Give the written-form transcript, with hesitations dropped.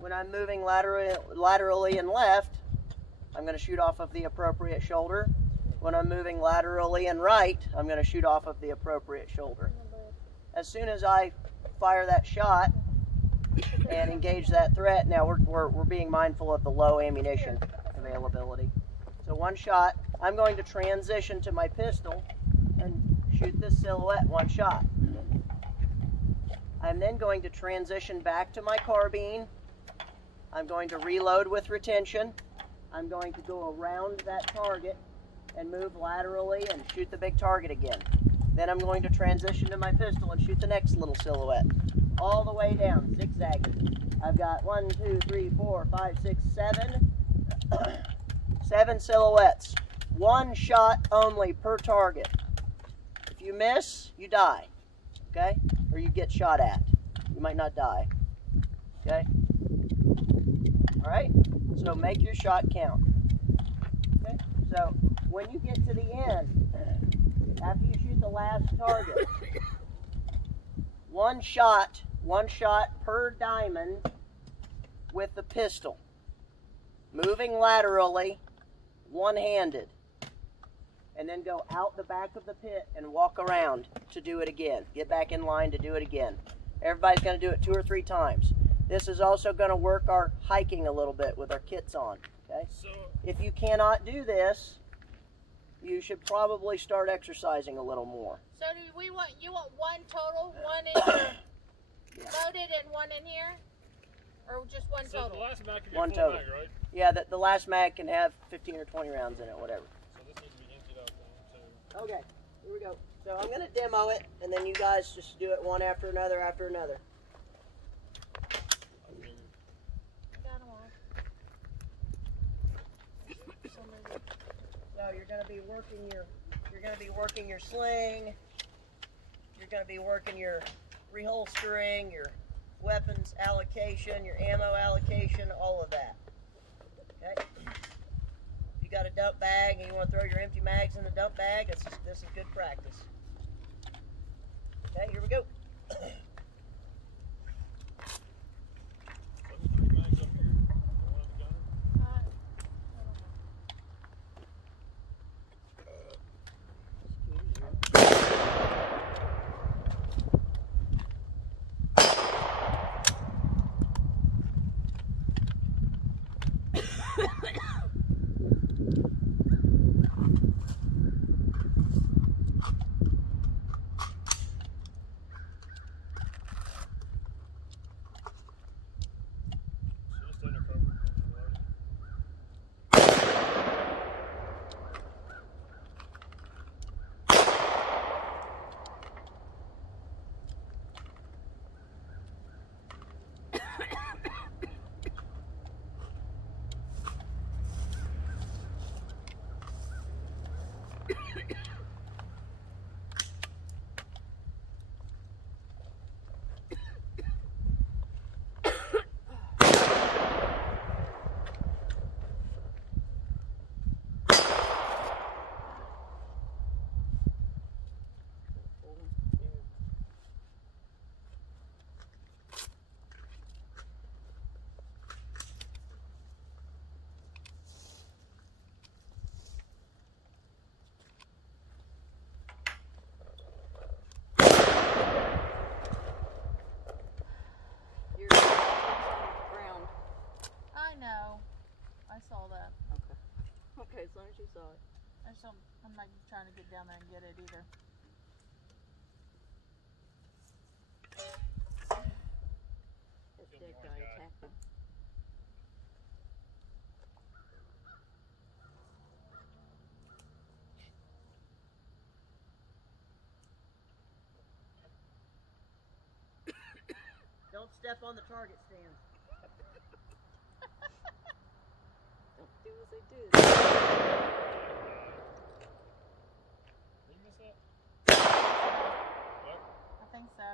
When I'm moving laterally and left, I'm going to shoot off of the appropriate shoulder. When I'm moving laterally and right, I'm going to shoot off of the appropriate shoulder. As soon as I fire that shot and engage that threat, now we're being mindful of the low ammunition availability. So one shot, I'm going to transition to my pistol and shoot this silhouette one shot. I'm then going to transition back to my carbine. I'm going to reload with retention. I'm going to go around that target and move laterally and shoot the big target again. Then I'm going to transition to my pistol and shoot the next little silhouette. All the way down, zigzagging. I've got 1, 2, 3, 4, 5, 6, 7. 7 silhouettes. One shot only per target. If you miss, you die. Okay? Or you get shot at. You might not die. Okay? Alright? So make your shot count. Okay? So when you get to the end, after you shoot the last target, one shot per diamond with the pistol. Moving laterally, one-handed. And then go out the back of the pit and walk around to do it again. Get back in line to do it again. Everybody's going to do it 2 or 3 times. This is also going to work our hiking a little bit with our kits on. Okay? So, if you cannot do this, you should probably start exercising a little more. So do you want one total, one in here loaded and one in here? Or just one total? So the last mag can be one full total. mag, right? Yeah, the last mag can have 15 or 20 rounds in it, whatever. So this needs to be emptied out then, too. Okay, here we go. So I'm going to demo it, and then you guys just do it one after another after another. So you're going to be working your sling. You're going to be working your reholstering, your weapons allocation, your ammo allocation, all of that. Okay. If you got a dump bag and you want to throw your empty mags in the dump bag, this is good practice. Okay, here we go. I saw that. Okay. Okay, as long as you saw it. I'm not trying to get down there and get it either. This dead guy attacked him. Don't step on the target stand. Don't do as they do. Did you miss that? What? I think so.